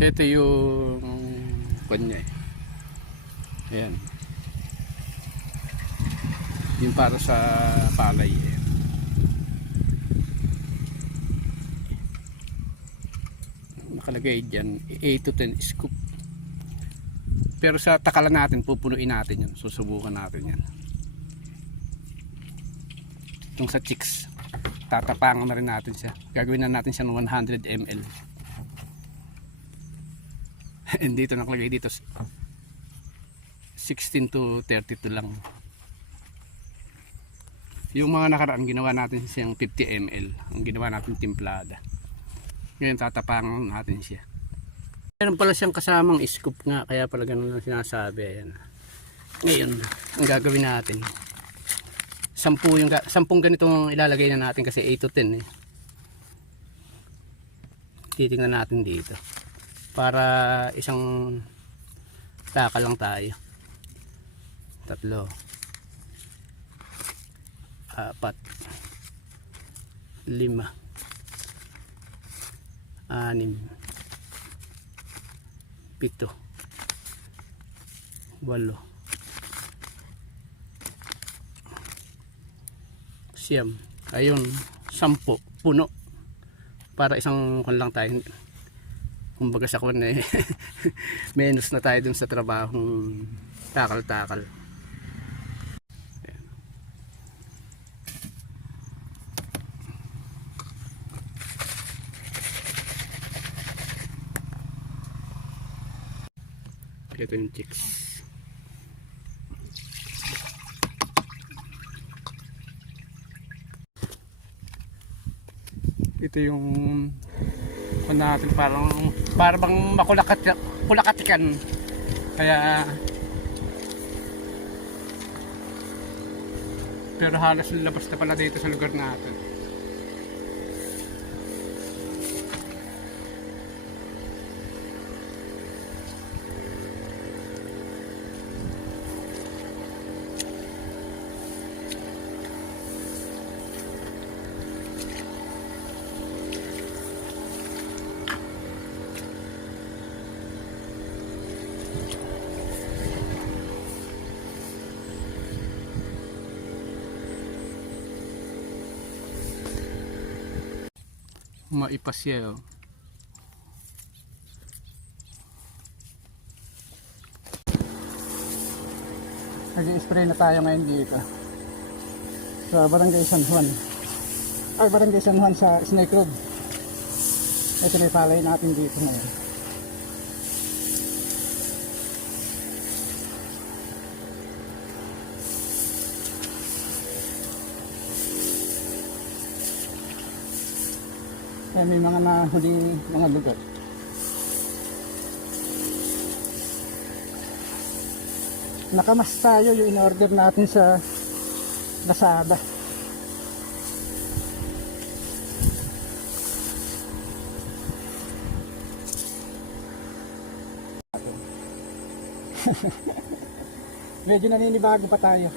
Ito yung kanya eh. Ayan. Yung para sa palay eh. Nakalagay dyan 8 to 10 scoop. Pero sa takalan natin pupunuin natin yun. Susubukan natin yan. Itong sa chicks, tatapangan na rin natin siya. Gagawin na natin siya ng 100 ml. And dito nakalagay dito 16 to 32 lang. Yung mga nakaraan ginawa natin siyang 50 ml. Ang ginawa natin timplada. Ngayon tatapangan natin siya. Meron pala siyang kasamang scoop nga, kaya pala ganun ang sinasabi. Ayan. Ngayon ang gagawin natin, 10 ganitong ilalagay na natin kasi 8 to 10 eh. Titingnan natin dito para isang taka lang tayo. 3, 4, 5, 6, 7, 8, siyam. Ayun, 10 puno para isang kon lang tayo. Kumbaga sa kon eh menos na tayo dun sa trabahong takal-takal. Ito yung chicks. Ito yung natin parang makulakatikan. Kaya pero halos labas na pala dito sa lugar natin. Maipasya oh. Nag-i-spray na tayo ngayon dito sa Barangay San Juan. Barangay San Juan sa Snake Road. Ito na palay natin dito ngayon. May mga nahuling mga lugar. Nakamas tayo yung in-order natin sa Lazada. Medyo naninibago pa tayo.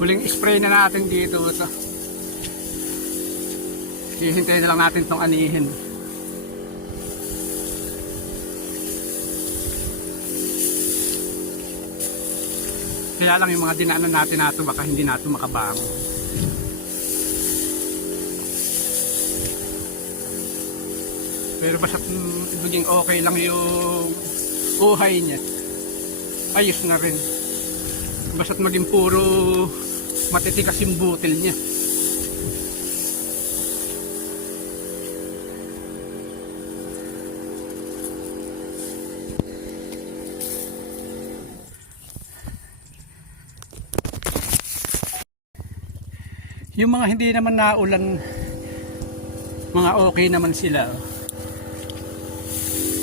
Huling spray na natin dito ito. Hihintayin na lang natin itong anihin. Kaya lang yung mga dinaanan natin nato baka hindi nato makabango. Pero basta maging okay lang yung uhay niya, ayos na rin. Basta't maging puro matitikas yung butil niya. Yung mga hindi naman naulan, mga okay naman sila.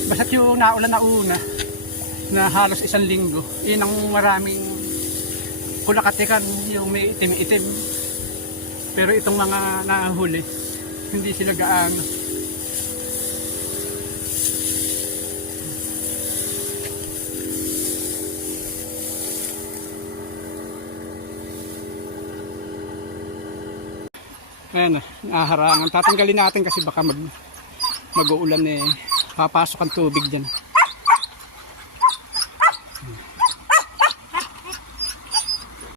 Basta't yung naulan na una, na halos 1 linggo, yun ang maraming kulakatikan, yung may itim-itim. Pero itong mga nahuli, hindi sila gaano. Ayan, naharangan. Tatanggalin natin kasi baka mag-uulan papasok ang tubig dyan.